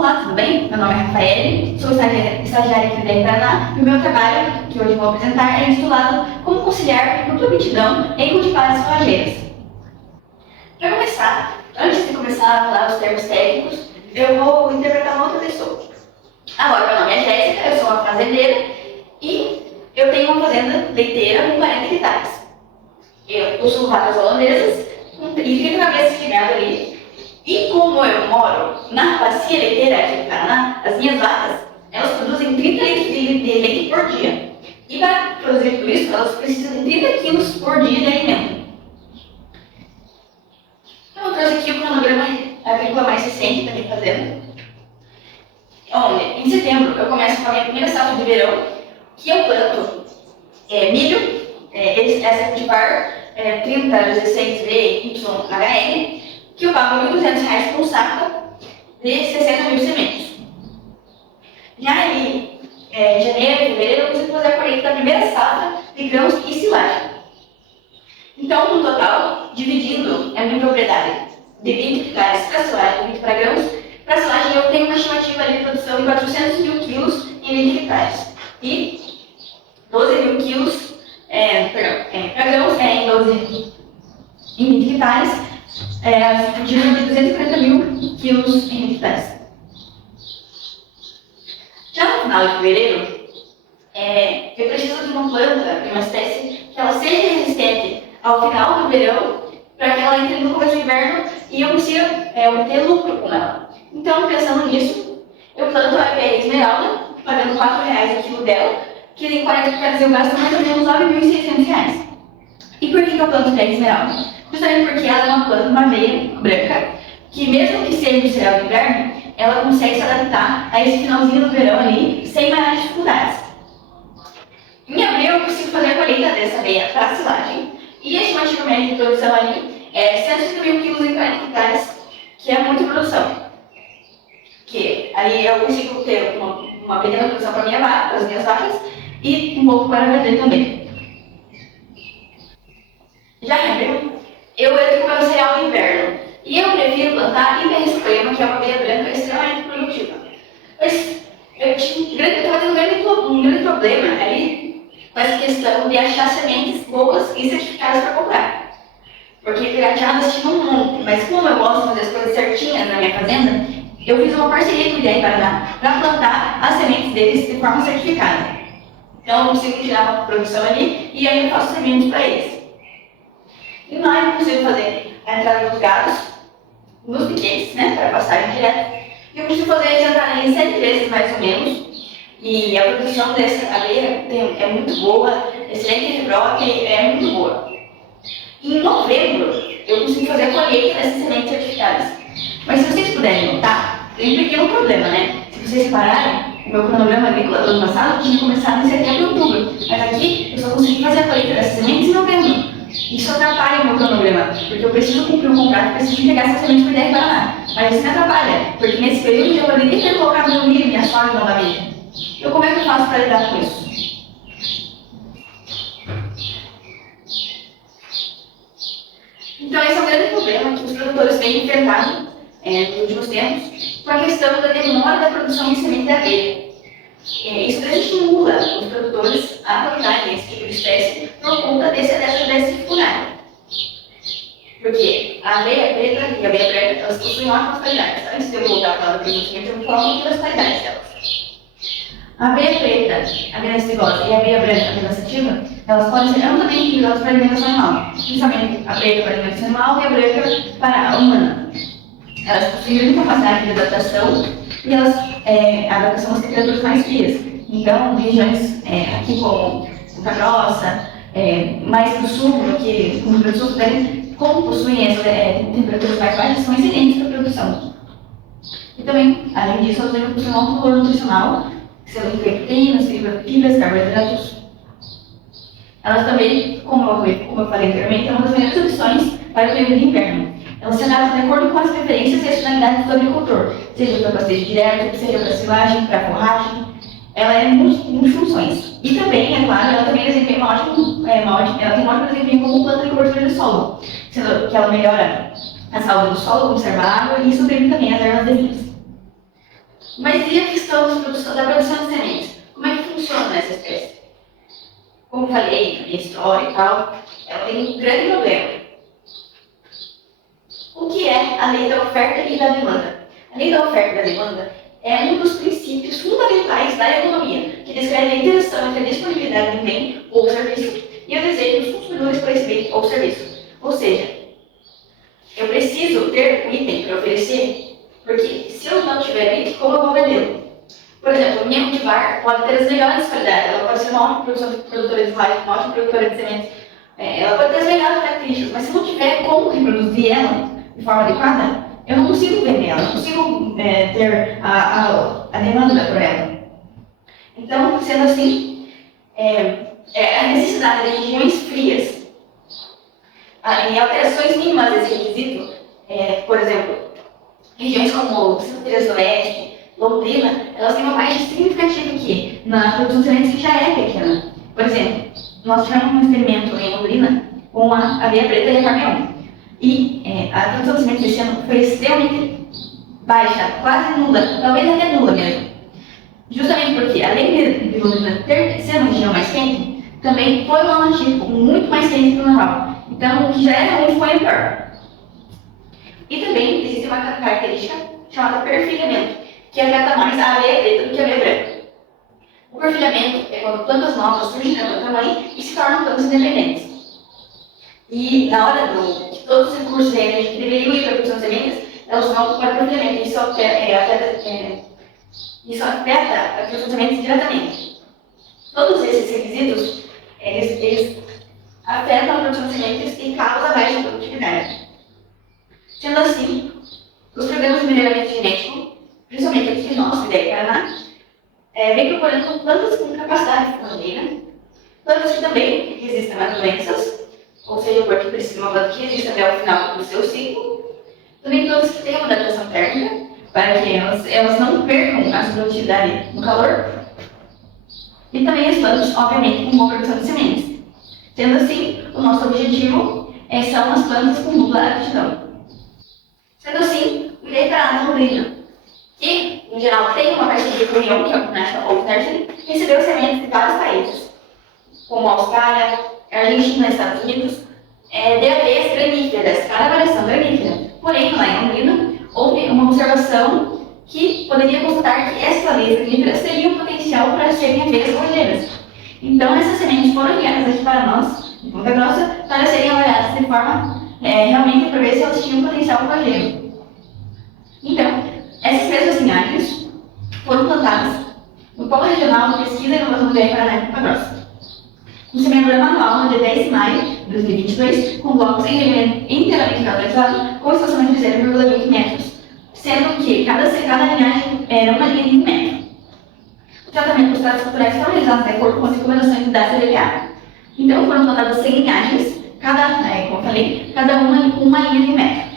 Olá, tudo bem? Meu nome é Rafael, sou estagiária aqui da Paraná e o meu trabalho, que hoje vou apresentar, é intitulado Como conciliar dupla aptidão em cultivares forrageiras. Para começar, antes de começar a falar os termos técnicos, eu vou interpretar uma outra pessoa. Agora, meu nome é Jéssica, eu sou uma fazendeira e eu tenho uma fazenda leiteira com 40 hectares. Eu possuo vacas holandesas e 30 cabeças de gado ali. E como eu moro na bacia leiteira aqui do Paraná, as minhas vacas, elas produzem 30 litros de leite por dia. E para produzir tudo isso, elas precisam de 30 quilos por dia de alimento. Então eu trouxe aqui o cronograma agrícola mais recente da minha fazenda. Onde, em setembro, eu começo com a minha primeira safra de verão, que eu planto milho, essa cultivar 3016V YHN, que eu pago R$ 1.200 por saca de 60 mil sementes. Já em janeiro, fevereiro, eu consigo fazer a colheita da primeira safra de grãos e silagem. Então, no total, dividindo a minha propriedade de 20 hectares para silagem e 20 para grãos, para silagem eu tenho uma estimativa de produção de 400 mil quilos em 20 hectares e 12 mil quilos, para grãos em 20 hectares, de 240 mil quilos em hectares. Já no final de fevereiro, eu preciso de uma planta, de uma espécie, que ela seja resistente ao final do verão, para que ela entre no começo do inverno e eu consiga obter lucro com ela. Então, pensando nisso, eu planto a EPR Esmeralda, pagando R$ 4 o quilo dela, que em 40 hectares eu gasto mais ou menos R$ 9.600. E por que eu planto a EPR Esmeralda? Justamente porque ela é uma planta, uma aveia branca, que mesmo que seja no cereal de inverno, ela consegue se adaptar a esse finalzinho do verão ali, sem maiores dificuldades. Em abril eu consigo fazer a colheita dessa aveia para silagem, e a estimativa média de produção ali é 150 mil quilos em 40 hectares, que é muita produção. Que aí eu consigo ter uma pequena produção para as minhas vacas, e um pouco para vender também. Já em abril, eu entro com o meu cereal de inverno. E eu prefiro plantar Ibersuprema, que é uma aveia branca extremamente produtiva. Mas eu estava tendo um grande problema ali com essa questão de achar sementes boas e certificadas para comprar. Porque pirateadas tinham um monte, mas como eu gosto de fazer as coisas certinhas na minha fazenda, eu fiz uma parceria com o IDEA Paraná para plantar as sementes deles de forma certificada. Então eu consigo tirar uma produção ali e aí eu faço sementes para eles. Em maio eu consigo fazer a entrada dos gados nos piquetes, para passagem direta. E eu consigo fazer eles entrarem 7 vezes mais ou menos. E a produção dessa aveia é muito boa, excelente rebrote, é muito boa. Em novembro eu consigo fazer a colheita dessas sementes certificadas. Mas se vocês puderem notar, tem um pequeno problema, né? Se vocês repararem, o meu cronograma agrícola do ano passado tinha começado em setembro e outubro. Mas aqui eu só consegui fazer a colheita dessas sementes em novembro. Isso atrapalha o meu cronograma, porque eu preciso cumprir um contrato, preciso entregar essas sementes para o IDEA Paraná. Mas isso me atrapalha, porque nesse período eu poderia ter colocado meu milho e minha soja novamente. Então como é que eu faço para lidar com isso? Então esse é um grande problema que os produtores vêm enfrentando nos últimos tempos, com a questão da demora da produção de semente de aveia. Isso desestimula os produtores a plantarem esse tipo de espécie por conta dessa dificuldade. Porque a aveia preta e a aveia branca, elas possuem ótimas qualidades. Antes de eu voltar a falar do produto, eu vou falar um pouquinho das qualidades delas. A aveia preta, a menos perigosa, e a aveia branca, a menos ativa, elas podem ser amplamente utilizadas para alimentação animal, principalmente a preta para alimentação animal e a branca para a humana. Elas possuem grande capacidade de adaptação e elas adaptação às temperaturas mais frias. Então, regiões aqui como Ponta Grossa, mais para o sul, aqui no Rio Grande do Sul, também, como possuem essas temperaturas mais baixas, são excelentes para a produção. E também, além disso, elas também possuem um alto valor nutricional, sendo proteínas, fibras, carboidratos. Elas também, como eu falei anteriormente, é uma das melhores opções para o período de inverno. Elas se adaptam de acordo com as preferências e as finalidades do agricultor, seja para pastejo direto, seja para silagem, para forragem. Ela é multifunções. E também, é claro, ela também desempenha ela tem um ótimo desempenho como planta de cobertura do solo, sendo que ela melhora a saúde do solo, conserva a água e isso previne também as ervas daninhas. Mas e a questão da produção de sementes? Como é que funciona essa espécie? Como falei na minha história e tal, ela tem um grande problema. O que é a lei da oferta e da demanda? A lei da oferta e da demanda é um dos princípios fundamentais da economia, que descreve a interação entre a disponibilidade de um bem ou serviço e o desejo dos consumidores por esse bem ou serviço. Ou seja, eu preciso ter um item para oferecer, porque se eu não tiver item, como eu vou vendê-lo? Por exemplo, a minha cultivar pode ter as melhores qualidades, ela pode ser uma ótima produtora de raio, uma ótima produtora de sementes, ela pode ter as melhores características, mas se eu não tiver como reproduzir ela de forma adequada, eu não consigo vender ela, não consigo ter a demanda por ela. Então, sendo assim, a necessidade de regiões frias em alterações mínimas desse requisito, por exemplo, regiões como Santa Teresa do Oeste, Londrina, elas têm uma margem significativa aqui na produção de sementes que já é pequena. Por exemplo, nós tivemos um experimento em Londrina com a aveia preta e a carne 1. E a produção de sementes desse ano foi extremamente baixa, quase nula, talvez até nula mesmo. Justamente porque, além de Londrina ser uma região mais quente, também foi um ano tipo muito mais quente que o normal. Então, o que já era ruim foi pior. E também existe uma característica chamada perfilhamento, que afeta mais a aveia preta do que a aveia branca. O perfilhamento é quando plantas novas surgem da planta mãe e se tornam plantas independentes. E na hora que todos os recursos de energia que deveriam ir para a produção de sementes, elas vão para o perfilhamento. Isso afeta a produção de sementes diretamente. Todos esses requisitos, eles afetam a produção de sementes e causam baixa produtividade. Sendo assim, os programas de melhoramento genético, principalmente aqui em nosso ideia Paraná, vem procurando plantas com capacidade fecundadeira, plantas que também resistem a doenças, ou seja, porque precisa de uma planta que resista até o final do seu ciclo, também plantas que têm uma adaptação térmica, para que elas não percam a sua produtividade no calor, e também as plantas, obviamente, com boa produção de sementes. Sendo assim, o nosso objetivo são as plantas com dupla aptidão. Sendo assim, o Ideia Paraná Londrina, que, em geral, tem uma parceria com a União, que é o National Oak Nursery, recebeu sementes de vários países, como a Austrália, Argentina, Estados Unidos, DAVs graníferas, cada variação granífera. Porém, lá em Londrina, houve uma observação que poderia constatar que essas aveias graníferas teriam potencial para serem aveias forrageiras. Então, essas sementes foram enviadas aqui para nós, em Ponta Grossa, para serem avaliadas de forma realmente para ver se elas tinham potencial forrageiro. Então, essas mesmas linhagens foram plantadas no Polo Regional de Pesquisa e Inovação do Ideia Paraná em Ponta Grossa. Um semeador manual no dia 10 de maio de 2022, com blocos inteiramente padronizados, com espaçamento de 0,20 metros, sendo que cada linhagem era uma linha de 1 metro. O tratamento dos tratos culturais foram realizados de acordo com as recomendações da CBPA. Então, foram plantadas 100 linhagens, como eu falei, cada uma com uma linha de 1 metro.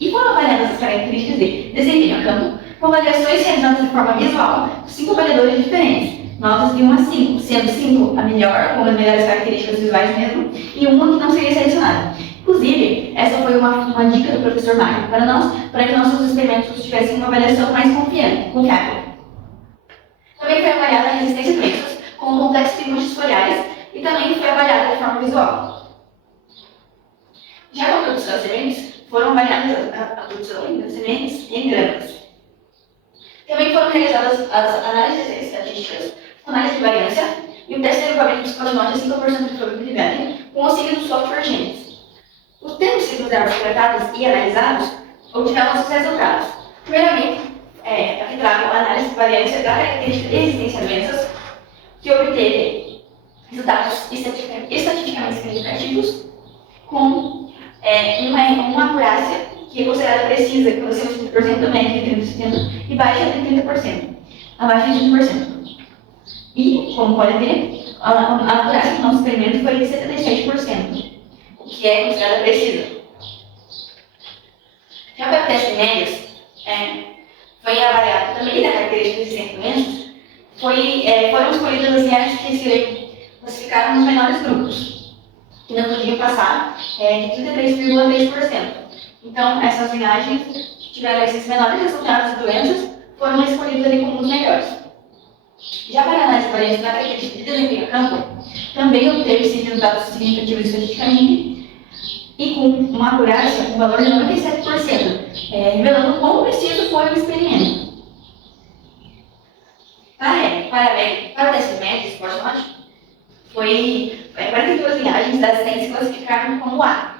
E foram avaliadas as características de desempenho a campo, com avaliações realizadas de forma visual, 5 avaliadores diferentes, notas de 1 a 5, sendo 5 a melhor, com as melhores características visuais mesmo, e uma que não seria selecionada. Inclusive, essa foi uma dica do professor Mário para nós, para que nossos experimentos tivessem uma avaliação mais confiável. Também foi avaliada a resistência a doenças, com um complexo de manchas foliares, e também foi avaliada de forma visual. Já com a produção de sementes, foram avaliadas a produção de sementes em gramas. Também foram realizadas as análises estatísticas, análise de variância e o teste de agrupamento psicológico de 5% de probabilidade com auxílio do software Genes. Os termos ciclos de árvores coletados e analisados obtiveram os resultados. Primeiramente, aqui trago a análise de variância da característica de resistência a doenças, que obteve resultados estatisticamente significativos com uma acurácia que é considerada precisa, com acima de 30%, média de 30% e baixa de 30%, abaixo de 30%. E, como pode ver, a acurácia do nosso experimento foi de 77%, o que é considerada precisa. Já para testes médios, foi avaliado também da característica de resistência a doenças, foram escolhidas as linhagens que se classificaram nos menores grupos, que não podiam passar de 33,3%. Então, essas linhagens que tiveram esses menores resultados de doenças foram escolhidos ali como os melhores. Já para a análise de variância da característica de desempenho a campo, também obteve-se resultados significativos estatisticamente e com uma acurácia, um valor de 97%, revelando quão preciso foi o experimento. Para o teste médio, esporte lógico, foi 42 linhagens das 100 se classificaram como A.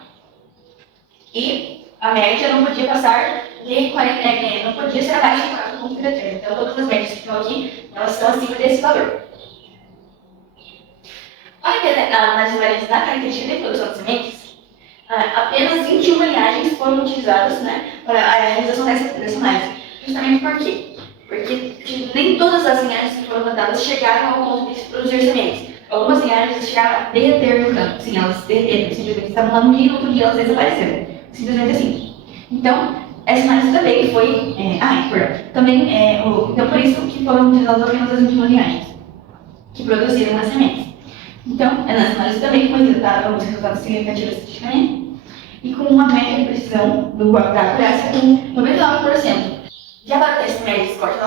E a média não podia passar de 40, não podia ser abaixo de 4,3. Então, todas as médias que estão aqui, elas estão acima desse valor. Para a análise de variância da característica de produção de sementes, apenas 21 linhagens foram utilizadas, né, para a realização dessa análise. Justamente por quê? Porque nem todas as linhagens que foram levantadas chegaram ao ponto de produzir sementes. Algumas linhagens chegaram a derreter no campo. Sim, elas derreteram, simplesmente estavam lá no dia e no outro dia elas desapareceram. Simplesmente assim. Então, essa análise também foi. Então, por isso que foram utilizadas apenas as 21 linhagens que produziram as sementes. Então, essa análise também foi resultado os resultados significativos estatisticamente e com uma média de precisão da acurácia com 99%. Já para o teste médio de Scott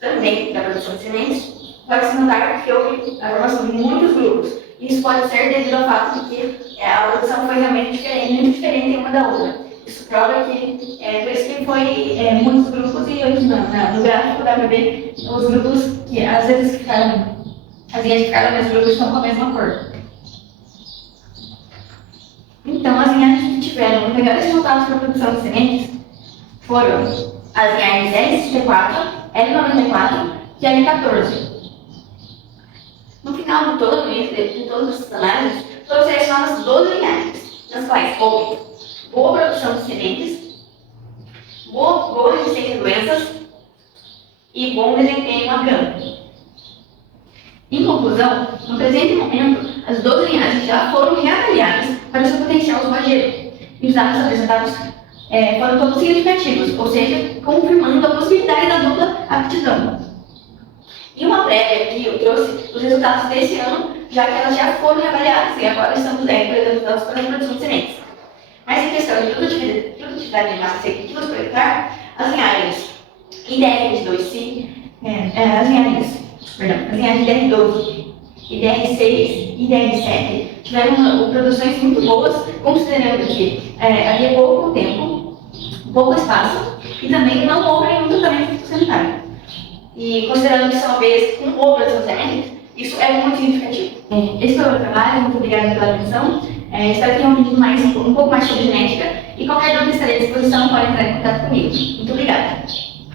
também da produção de sementes, pode-se notar que houve a formação de muitos grupos. Isso pode ser devido ao fato de que a produção foi realmente diferente, muito diferente uma da outra. Isso prova que, por isso que foi muitos grupos e aqui no gráfico dá para ver os grupos que às vezes ficaram, as linhas que ficaram nos grupos estão com a mesma cor. Então, as linhagens que tiveram os melhores resultados para a produção de sementes foram as linhagens L64, L94 e L14. No final de todo isso, de todas as análises, foram selecionadas 12 linhagens, nas quais houve boa produção de sementes, boa resistência a doenças e bom desempenho a campo. Em conclusão, no presente momento, as 12 linhagens já foram reavaliadas para o seu potencial usuário e os dados apresentados foram todos significativos, ou seja, confirmando a possibilidade da dupla aptidão. E uma prévia aqui eu trouxe os resultados desse ano, já que elas já foram reavaliadas e agora estamos coletando os dados para a produção de sementes. Mas em questão de produtividade de massa seca que por hectare, as linhagens IDR22C, as linhagens DR12, IDR6 e IDR7 tiveram produções muito boas, considerando que havia pouco tempo, pouco espaço e também não houve nenhum tratamento fitossanitário. E considerando que são vezes com outras sementes, isso é muito significativo. Esse foi o meu trabalho, muito obrigada pela atenção. Espero que tenham entendido um pouco mais sobre genética e qualquer dúvida estarei à disposição, pode entrar em contato comigo. Muito obrigada.